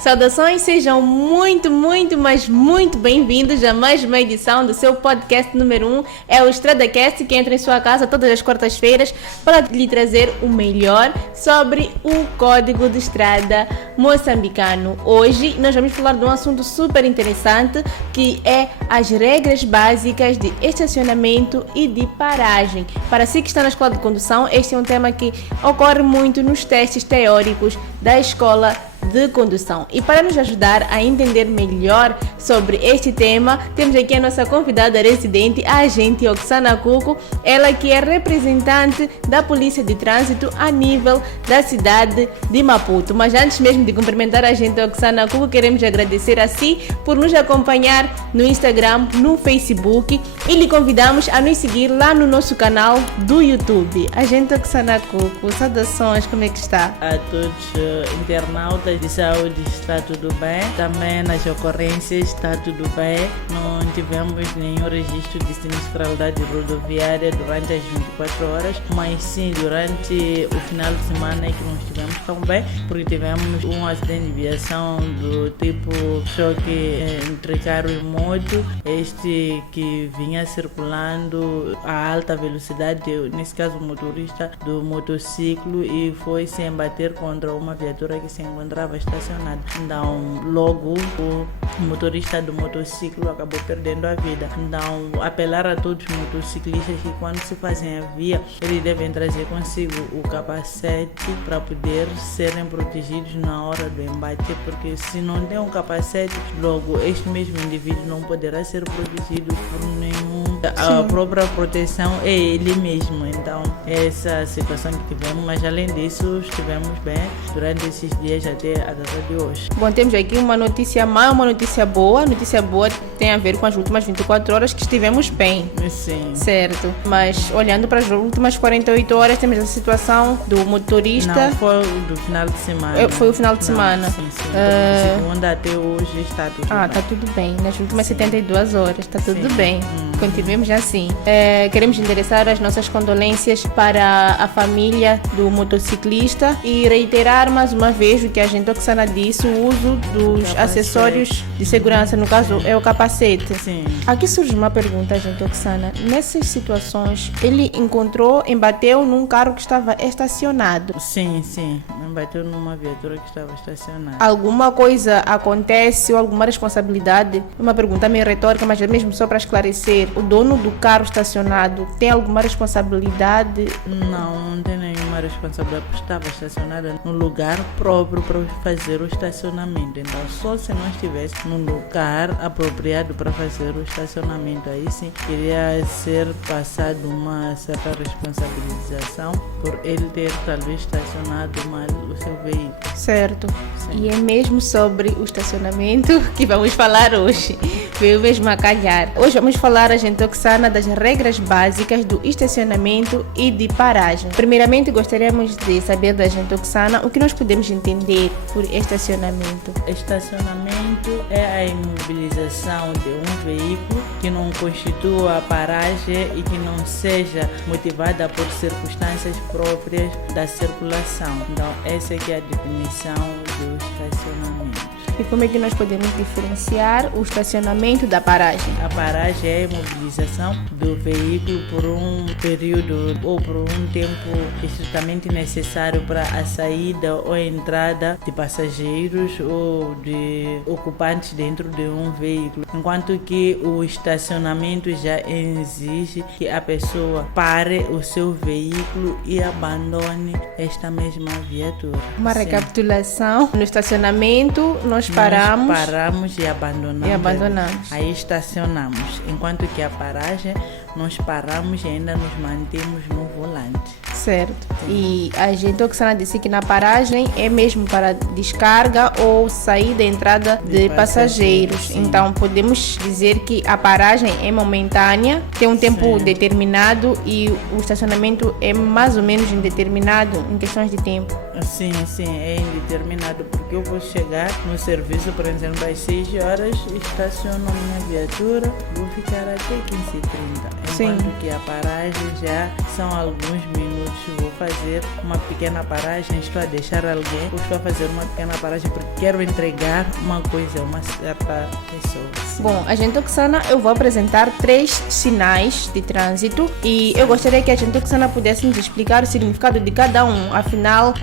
Saudações, sejam muito bem-vindos a mais uma edição do seu podcast número 1, é o EstradaCast, que entra em sua casa todas as quartas-feiras para lhe trazer o melhor sobre o Código de Estrada moçambicano. Hoje nós vamos falar de um assunto super interessante, que é as regras básicas de estacionamento e de paragem. Para si que está na escola de condução, este é um tema que ocorre muito nos testes teóricos da escola de condução. E para nos ajudar a entender melhor sobre este tema, temos aqui a nossa convidada residente, a agente Oxana Cuco, ela que é representante da Polícia de Trânsito a nível da cidade de Maputo. Mas antes mesmo de cumprimentar a agente Oxana Cuco, queremos agradecer a si por nos acompanhar no Instagram, no Facebook, e lhe convidamos a nos seguir lá no nosso canal do YouTube. Agente Oxana Cuco, saudações, como é que está? A todos internautas de saúde, está tudo bem. Também nas ocorrências está tudo bem. Não tivemos nenhum registro de sinistralidade rodoviária durante as 24 horas, mas sim durante o final de semana é que não estivemos tão bem, porque tivemos um acidente de viação do tipo choque entre carro e moto, este que vinha circulando a alta velocidade, nesse caso o motorista do motociclo, e foi se embater contra uma viatura que se encontrava estacionada. Então, logo o motorista do motociclo acabou perdendo a vida. Então, apelar a todos os motociclistas que quando se fazem a via, eles devem trazer consigo o capacete para poder serem protegidos na hora do embate, porque se não tem um capacete, logo este mesmo indivíduo não poderá ser protegido por nenhum. A própria proteção é ele mesmo. Então, essa situação que tivemos, mas além disso, estivemos bem durante esses dias até a data de hoje. Bom, temos aqui uma notícia má e uma notícia boa. A notícia boa tem a ver com as últimas 24 horas que estivemos bem. Sim. Certo. Mas olhando para as últimas 48 horas, temos a situação do motorista. Não, foi do final de semana. Foi o final de semana. Sim. De segunda até hoje está tudo bem. Está tudo bem. Nas últimas 72 horas está tudo bem. Continuemos assim. Queremos endereçar as nossas condolências para a família do motociclista e reiterar mais uma vez o que a gente Oxana disse, o uso dos acessórios de segurança, no caso é o capacete. Sim. Aqui surge uma pergunta, gente Oxana. Nessas situações, ele embateu num carro que estava estacionado. Sim. Embateu numa viatura que estava estacionada. Alguma coisa acontece ou alguma responsabilidade? Uma pergunta meio retórica, mas é mesmo só para esclarecer. O dono do carro estacionado tem alguma responsabilidade? Não tem nenhuma responsabilidade, porque estava estacionada no lugar próprio para fazer o estacionamento. Então, só se não estivesse no lugar apropriado para fazer o estacionamento, aí sim iria ser passado uma certa responsabilização por ele ter talvez estacionado mal o seu veículo. Certo. Sim. E é mesmo sobre o estacionamento que vamos falar hoje. Veio mesmo a calhar. Hoje vamos falar, a gente Oxana, das regras básicas do estacionamento e de paragem. Primeiramente, gostaríamos de saber da gente Oxana o que nós podemos entender por estacionamento. Estacionamento é a imobilização de um veículo que não constitua a paragem e que não seja motivada por circunstâncias próprias da circulação. Então, essa aqui é a definição do estacionamento. E como é que nós podemos diferenciar o estacionamento da paragem? A paragem é a imobilização do veículo por um período ou por um tempo estritamente necessário para a saída ou a entrada de passageiros ou de ocupantes dentro de um veículo. Enquanto que o estacionamento já exige que a pessoa pare o seu veículo e abandone esta mesma viatura. Uma recapitulação. No estacionamento, nós paramos e abandonamos. Aí estacionamos. Enquanto que a paragem, nós paramos e ainda nos mantemos no volante. Certo. E a gente Oxana disse que na paragem é mesmo para descarga ou saída e entrada de passageiros. Sim. Então podemos dizer que a paragem é momentânea, tem um tempo determinado, e o estacionamento é mais ou menos indeterminado em questões de tempo. Sim, é indeterminado, porque eu vou chegar no serviço, por exemplo, às 6 horas, estaciono a minha viatura, vou ficar até 15h30. Enquanto que a paragem já são alguns minutos vou fazer uma pequena paragem, estou a deixar alguém, ou estou a fazer uma pequena paragem porque quero entregar uma coisa a uma certa pessoa. Sim. Bom, agente Oksana, eu vou apresentar 3 sinais de trânsito e eu gostaria que a agente Oksana pudesse nos explicar o significado de cada um. Afinal,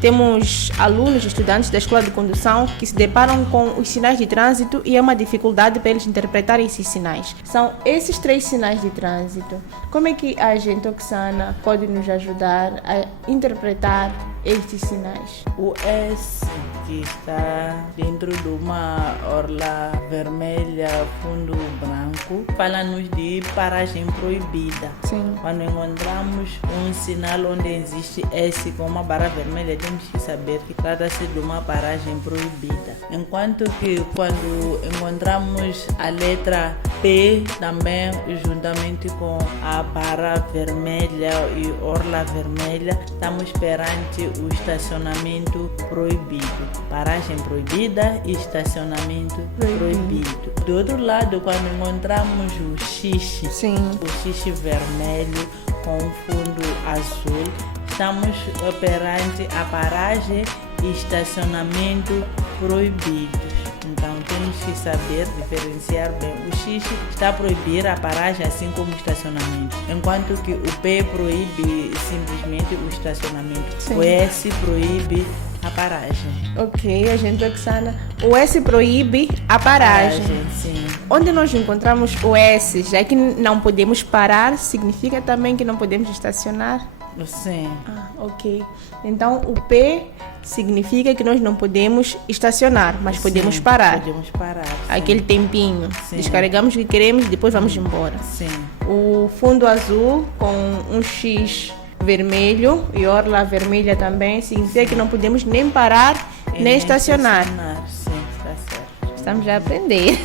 temos alunos, estudantes da escola de condução que se deparam com os sinais de trânsito e é uma dificuldade para eles interpretarem esses sinais. São esses 3 sinais de trânsito. Como é que a agente Oksana pode nos ajudar a interpretar estes sinais? O S, que está dentro de uma orla vermelha, fundo branco, fala-nos de paragem proibida. Sim. Quando encontramos um sinal onde existe S com uma barra vermelha, temos que saber que trata-se de uma paragem proibida. Enquanto que quando encontramos a letra P, também juntamente com a barra vermelha e orla vermelha, estamos perante o estacionamento proibido. Paragem proibida e estacionamento proibido. Do outro lado, quando encontramos o X, Sim. o X vermelho com fundo azul, estamos perante a paragem e estacionamento proibidos. Então temos que saber diferenciar bem. O X está a proibir a paragem assim como o estacionamento, enquanto que o P proíbe simplesmente o estacionamento. Sim. O S proíbe a paragem. Ok, agente Oksana. O S proíbe a paragem. Sim. Onde nós encontramos o S, já que não podemos parar, significa também que não podemos estacionar? Sim. Ok. Então o P significa que nós não podemos estacionar, mas podemos parar. Podemos parar. Sim. Aquele tempinho. Sim. Descarregamos o que queremos e depois vamos embora. Sim. O fundo azul com um X vermelho e orla vermelha também significa que não podemos nem parar nem estacionar. Sim, está certo. Estamos a aprender.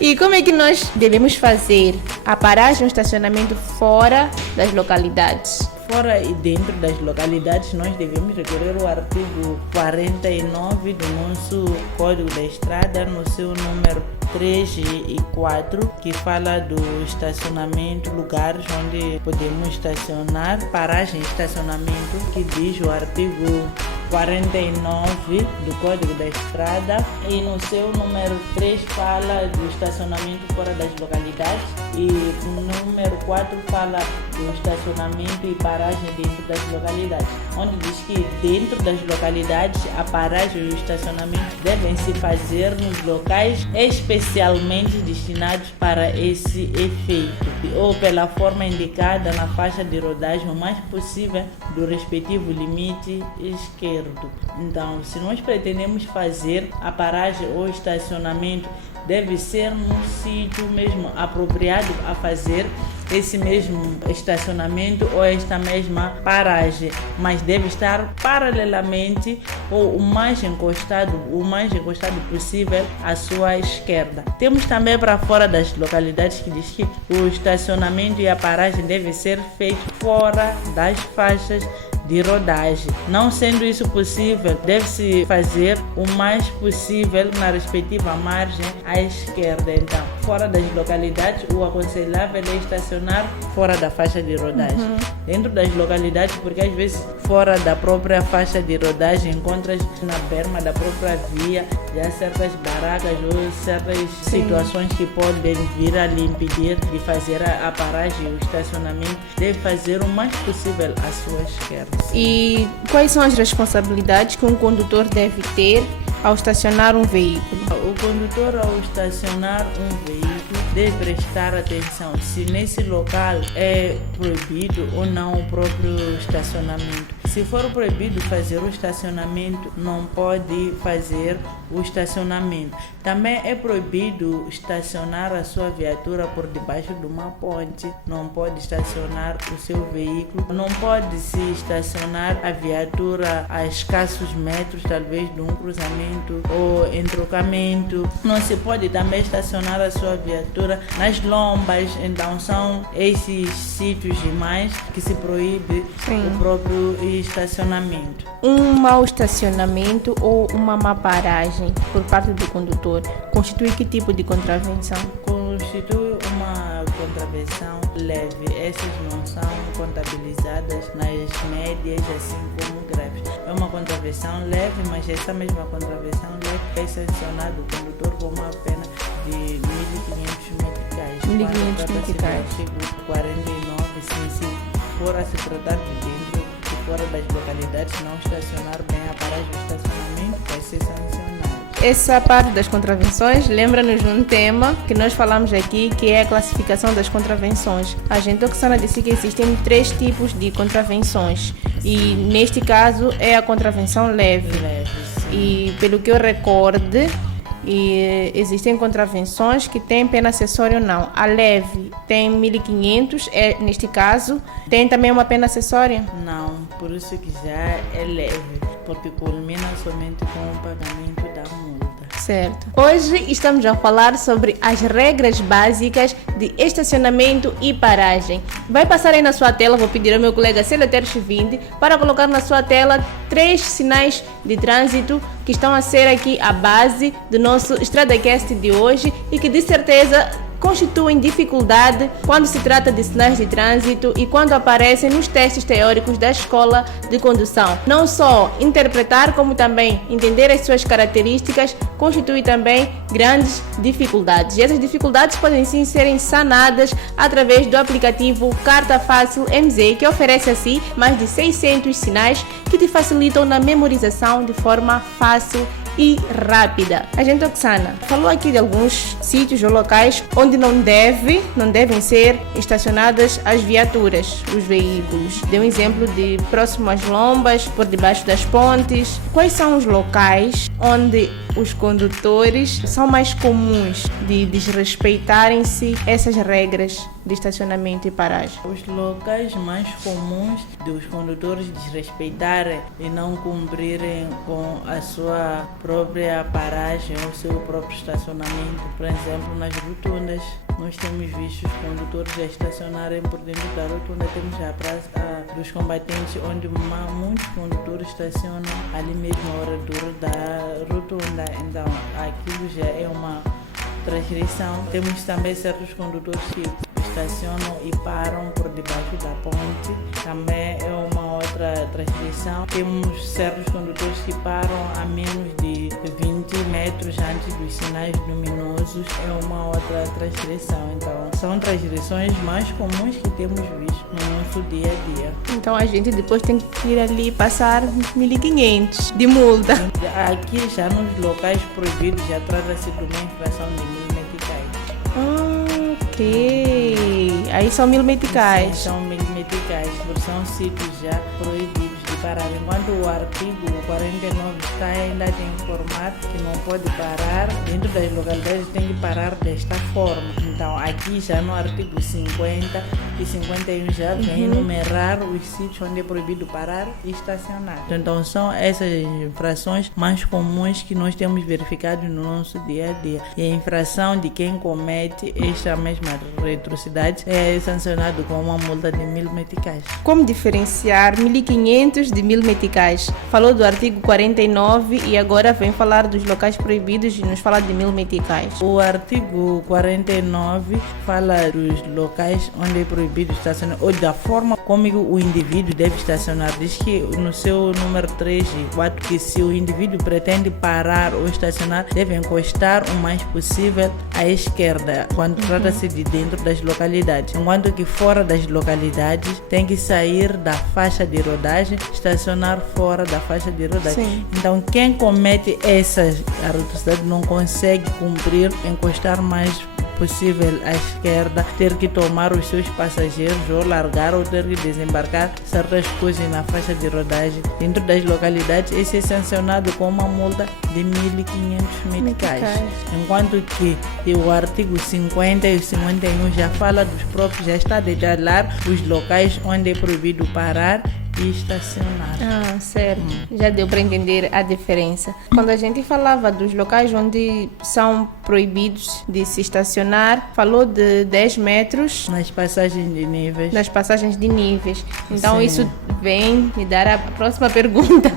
E como é que nós devemos fazer a paragem e o estacionamento fora das localidades? Fora e dentro das localidades, nós devemos recorrer ao artigo 49 do nosso Código da Estrada, no seu número 3 e 4, que fala do estacionamento, lugares onde podemos estacionar, paragem e estacionamento, que diz o artigo 49 do Código da Estrada, e no seu número 3 fala do estacionamento fora das localidades e no número 4 fala do estacionamento e paragem dentro das localidades, onde diz que dentro das localidades a paragem e o estacionamento devem se fazer nos locais especialmente destinados para esse efeito ou pela forma indicada na faixa de rodagem o mais possível do respectivo limite esquerdo. Então, se nós pretendemos fazer a paragem ou estacionamento, deve ser num sítio mesmo apropriado a fazer esse mesmo estacionamento ou esta mesma paragem, mas deve estar paralelamente ou o mais encostado possível à sua esquerda. Temos também para fora das localidades que diz que o estacionamento e a paragem devem ser feitos fora das faixas de rodagem. Não sendo isso possível, deve-se fazer o mais possível na respectiva margem à esquerda. Então, fora das localidades, o aconselhável é estacionar fora da faixa de rodagem. Dentro das localidades, porque às vezes fora da própria faixa de rodagem encontras na berma da própria via já certas barracas ou certas situações que podem vir a lhe impedir de fazer a paragem e o estacionamento. Deve fazer o mais possível à sua esquerda. E quais são as responsabilidades que um condutor deve ter ao estacionar um veículo? O condutor, ao estacionar um veículo, deve prestar atenção se nesse local é proibido ou não o próprio estacionamento. Se for proibido fazer o estacionamento, não pode fazer o estacionamento. Também é proibido estacionar a sua viatura por debaixo de uma ponte. Não pode estacionar o seu veículo. Não pode se estacionar a viatura a escassos metros, talvez, de um cruzamento ou entrocamento. Não se pode também estacionar a sua viatura nas lombas. Então são esses sítios demais que se proíbe o próprio estacionamento. Um mau estacionamento ou uma má paragem por parte do condutor constitui que tipo de contravenção? Constitui uma contravenção contravenção leve. Essas não são contabilizadas nas médias, assim como graves. É uma contravenção leve, mas essa mesma contravenção leve é sancionado o condutor com uma pena de 1.500 meticais. 1.500 meticais. Artigo 49, se for a se tratar de dentro e fora das localidades, não estacionar bem a paragem do estacionamento, vai ser sancionado. Essa parte das contravenções lembra-nos de um tema que nós falamos aqui, que é a classificação das contravenções. A gente Oksana disse que existem 3 tipos de contravenções e neste caso é a contravenção leve. E pelo que eu recorde, existem contravenções que têm pena acessória ou não. A leve tem 1.500, neste caso, tem também uma pena acessória? Não, por isso que já é leve, porque culmina somente com o pagamento da multa. Certo. Hoje estamos a falar sobre as regras básicas de estacionamento e paragem. Vai passar aí na sua tela, vou pedir ao meu colega Celeteres Vinde para colocar na sua tela 3 sinais de trânsito que estão a ser aqui a base do nosso StradaCast de hoje e que de certeza constituem dificuldade quando se trata de sinais de trânsito e quando aparecem nos testes teóricos da escola de condução. Não só interpretar, como também entender as suas características constitui também grandes dificuldades. E essas dificuldades podem sim serem sanadas através do aplicativo Carta Fácil MZ, que oferece assim mais de 600 sinais que te facilitam na memorização de forma fácil e rápida. A gente Oksana falou aqui de alguns sítios ou locais onde não devem ser estacionadas as viaturas, os veículos. Deu um exemplo de próximo às lombas, por debaixo das pontes. Quais são os locais onde os condutores são mais comuns de desrespeitarem-se essas regras de estacionamento e paragem? Os locais mais comuns dos condutores desrespeitarem e não cumprirem com a sua própria paragem ou seu próprio estacionamento, por exemplo, nas rotundas. Nós temos visto os condutores a estacionarem por dentro da rotunda. Temos a praça dos combatentes, onde muitos condutores estacionam ali mesmo ao redor da rotunda. Então, aquilo já é uma transgressão. Temos também certos condutores que estacionam e param por debaixo da ponte. Também é uma outra transgressão. Temos certos condutores que param a menos de 20 metros antes dos sinais luminosos. É uma outra transgressão. Então, são transgressões mais comuns que temos visto no nosso dia a dia. Então, a gente depois tem que ir ali passar 1.500 de multa. Aqui, já nos locais proibidos, já trata-se de uma infração de 1.000 meticais. Ok. Aí são 1.000 meticais. Sim, são 1.000 meticais, porque são sítios já proibidos de parar. Enquanto o artigo 49 está ainda a informar que não pode parar dentro das localidades, tem que parar desta forma. Então, aqui já no artigo 50 e 51 já vem enumerar os sítios onde é proibido parar e estacionar. Então, são essas infrações mais comuns que nós temos verificado no nosso dia a dia. E a infração de quem comete esta mesma retrocidade é sancionado com uma multa de 1.000 meticais. Como diferenciar 1.500 de 1.000 meticais? Falou do artigo 49 e agora vem falar dos locais proibidos e nos fala de 1.000 meticais. O artigo 49 fala dos locais onde é proibido estacionar ou da forma como o indivíduo deve estacionar. Diz que no seu número 3 e 4 que se o indivíduo pretende parar ou estacionar, deve encostar o mais possível à esquerda, quando trata-se de dentro das localidades, enquanto que fora das localidades tem que sair da faixa de rodagem, estacionar fora da faixa de rodagem. Sim. Então, quem comete essa atrocidade não consegue cumprir, encostar mais possível à esquerda, ter que tomar os seus passageiros ou largar ou ter que desembarcar certas coisas na faixa de rodagem dentro das localidades. Esse é sancionado com uma multa de 1.500 meticais. Enquanto que o artigo 50 e 51 já fala dos próprios, já está a detalhar os locais onde é proibido parar e estacionar. Certo. Já deu para entender a diferença. Quando a gente falava dos locais onde são proibidos de se estacionar, falou de 10 metros nas passagens de níveis. Nas passagens de níveis. Então, Sim. Isso vem me dar a próxima pergunta.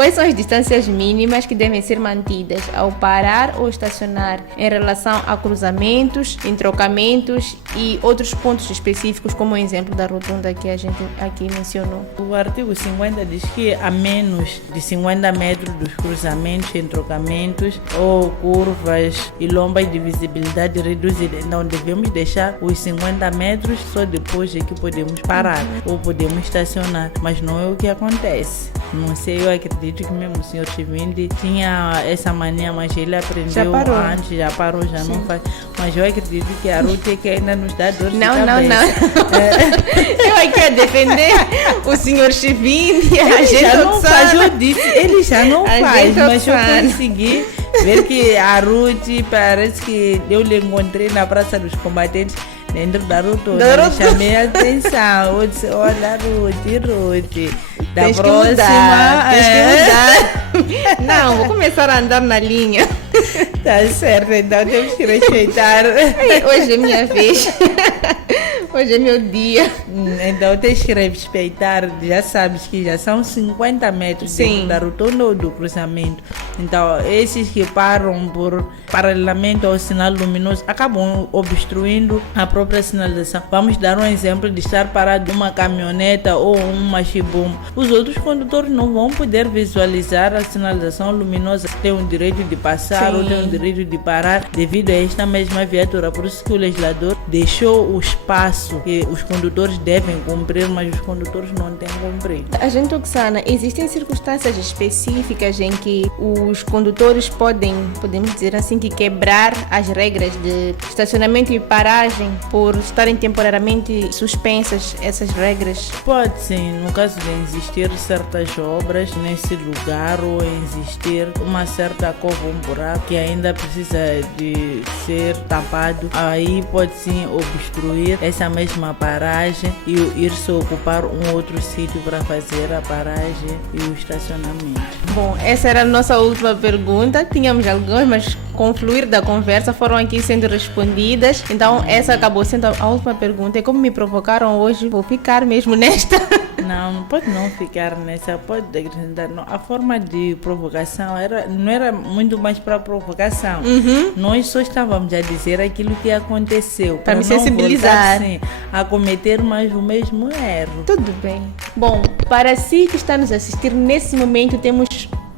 Quais são as distâncias mínimas que devem ser mantidas ao parar ou estacionar em relação a cruzamentos, entrocamentos e outros pontos específicos, como o exemplo da rotunda que a gente aqui mencionou? O artigo 50 diz que a menos de 50 metros dos cruzamentos, entrocamentos ou curvas e lombas de visibilidade reduzida. Então devemos deixar os 50 metros, só depois é que podemos parar ou podemos estacionar. Mas não é o que acontece. Não sei, eu acredito que mesmo o senhor Chivindi tinha essa mania, mas ele aprendeu antes, já parou, já não faz. Mas eu acredito que a Ruth é que ainda nos dá dor de cabeça. Não. Eu aqui a defender o senhor Chivindi, a gente já não faz, eu disse, ele já não faz, mas eu consegui ver que a Ruth, parece que eu lhe encontrei na Praça dos Combatentes, dentro da rotunda, eu chamei a atenção, eu disse, olha Ruth, da tens próxima, tens que mudar. Não, vou começar a andar na linha. Tá certo, então temos que respeitar. Hoje é minha vez. Hoje é meu dia. Então tens que respeitar, já sabes que já são 50 metros dentro da rotunda ou do cruzamento. Então esses que param por paralelamento ao sinal luminoso acabam obstruindo a própria sinalização. Vamos dar um exemplo de estar parado uma caminhoneta ou uma chibum. Os outros condutores não vão poder visualizar a sinalização luminosa. Tem o direito de passar ou tem o direito de parar devido a esta mesma viatura. Por isso que o legislador deixou o espaço que os condutores devem cumprir, mas os condutores não têm cumprido. Agente Oksana, existem circunstâncias específicas em que os condutores podemos dizer assim, que quebrar as regras de estacionamento e paragem por estarem temporariamente suspensas essas regras? Pode sim, no caso de existir certas obras nesse lugar ou existir uma certa cova, um buraco que ainda precisa de ser tapado, aí pode sim obstruir essa mesma paragem e ir-se ocupar um outro sítio para fazer a paragem e o estacionamento. Bom, essa era a nossa última pergunta. Tínhamos algumas, mas com o fluir da conversa foram aqui sendo respondidas. Então essa acabou sendo a última pergunta. E como me provocaram hoje, vou ficar mesmo nesta. Não, pode não ficar nessa, pode acrescentar. Não. A forma de provocação não era muito mais para provocação. Nós só estávamos a dizer aquilo que aconteceu. Para me sensibilizar. Voltar, sim, a cometer mais o mesmo erro. Tudo bem. Bom, para si que está nos assistir nesse momento, temos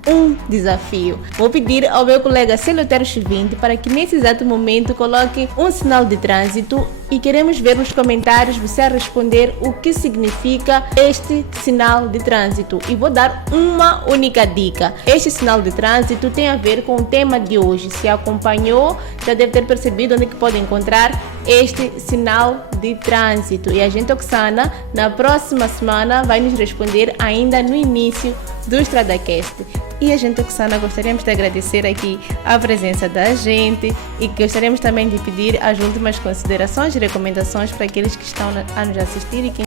um desafio. Vou pedir ao meu colega Celotero Chivindi para que nesse exato momento coloque um sinal de trânsito e queremos ver nos comentários você a responder o que significa este sinal de trânsito. E vou dar uma única dica. Este sinal de trânsito tem a ver com o tema de hoje. Se acompanhou, já deve ter percebido onde é que pode encontrar este sinal de trânsito. E a gente Oksana, na próxima semana, vai nos responder ainda no início do StradaCast. E a gente Oksana, gostaríamos de agradecer aqui a presença da gente e gostaríamos também de pedir as últimas considerações e recomendações para aqueles que estão a nos assistir e que